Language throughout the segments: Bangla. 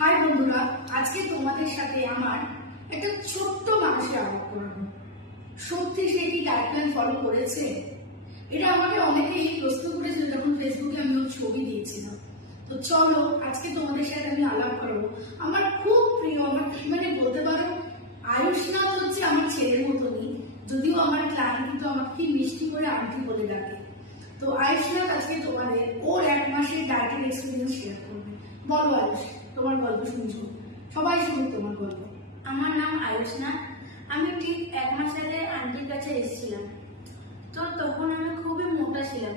হাই বন্ধুরা, আজকে তোমাদের সাথে আমার একটা ছোট্ট মানুষের আলাপ করাবো। সত্যি সে কি ডায়েট প্ল্যান ফলো করেছে? এটা আমাকে অনেকেই প্রশ্ন করেছিল যখন ফেসবুকে আমি ওর ছবি দিয়েছিলাম। তো চলো আজকে তোমাদের সাথে আমি আলাপ করবো। আমার খুব প্রিয়, আমার মানে বলতে পারো আয়ুষ্নাথ হচ্ছে আমার ছেলের মতনই, যদিও আমার ক্লায়েন্ট কিন্তু আমাকে কি মিষ্টি করে আন্টি বলে ডাকে। তো আয়ুষ্নাথ আজকে তোমাদের ওর 1 মাসের ডায়েটের এক্সপিরিয়েন্স শেয়ার করবে। বলো আয়ুষ, তোমার গল্প শুনছো, সবাই শুনুক তোমার গল্প। আমার নাম আয়ুষ্না। আমি ঠিক 1 মাস আগে আন্টির কাছে এসেছিলাম। তো তখন আমি খুবই মোটা ছিলাম।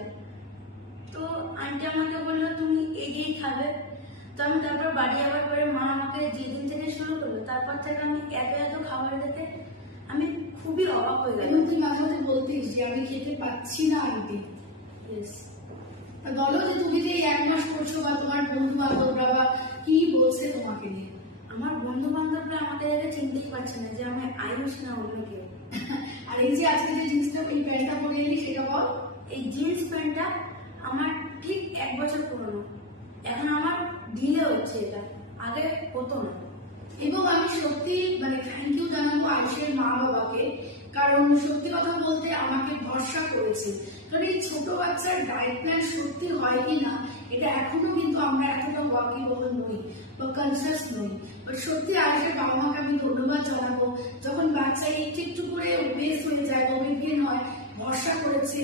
তো আন্টি আমাকে বললো তুমি এগিয়ে খাবে। তো আমি তারপর বাড়ি যাওয়ার পরে মা আমাকে যেদিন থেকে শুরু করলো তারপর থেকে আমি এত এত খাবার দেখে আমি খুবই অবাক হয়ে গেলাম। তুই মাঝে মাঝে বলতিস যে আমি খেতে পাচ্ছি না আন্টি। বলো যে তুমি যে 1 মাস করছো বা তোমার বন্ধু বান্ধবরা বা কি বলছে তোমাকে নিয়ে? আমার বন্ধু বান্ধবরা আমাকে দেখে চিনতেই পারছে না যে আমি আয়ুষ না অন্য কেউ। আর এই যে আজকে যে জিন্সটা এই প্যান্টটা পরে এলি সেটা বল। এই জিন্স প্যান্টটা আমার ঠিক 1 বছর পুরনো। এখন আমার ঢিলে হচ্ছে, এটা আগে হতো না। এবং আমি সত্যি মানে থ্যাংক ইউ জানাবো আয়ুষের মা বাবাকে, কারণ সত্যি কথা বলতে আমাকে ভরসা করেছে। কারণ এই ছোট বাচ্চার ডায়েট প্ল্যান সত্যি হয় কি না এটা এখনো কিন্তু আমরা এতটা ওয়াকিবহল নই বা কনসিয়াস নই। বাট সত্যি আয়ুষের বাবা মাকে আমি ধন্যবাদ জানাবো, যখন বাচ্চা একটু একটু করে অভ্যেস হয়ে যায়, অভিজ্ঞান হয়, ভরসা করেছে,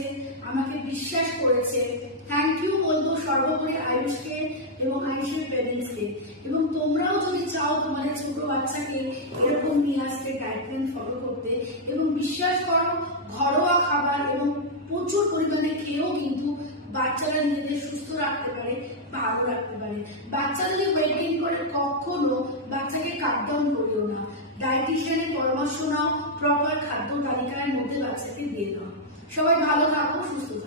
আমাকে বিশ্বাস করেছে। থ্যাংক ইউ বলবো সর্বোপরি আয়ুষকে এবং আয়ুষের প্যারেন্টসকে। এবং তোমরাও যদি চাও তোমাদের ছোট বাচ্চাকে এরকম নিয়ে আসতে, ডায়েট প্ল্যান ফলো করতে, এবং বিশ্বাস করো ঘরোয়া খাবার এবং প্রচুর পরিমাণে খেয়েও কিন্তু বাচ্চারা নিজেদের সুস্থ রাখতে পারে, ভালো রাখতে পারে। বাচ্চারা যদি ওয়েট গেইন করে কখনো বাচ্চাকে কাট ডাউন করিও না, ডায়েটিশিয়ানের পরামর্শ নাও, প্রপার খাদ্য তালিকার মধ্যে বাচ্চাকে দিয়ে দাও। সবাই ভালো থাকো, সুস্থ থাকো।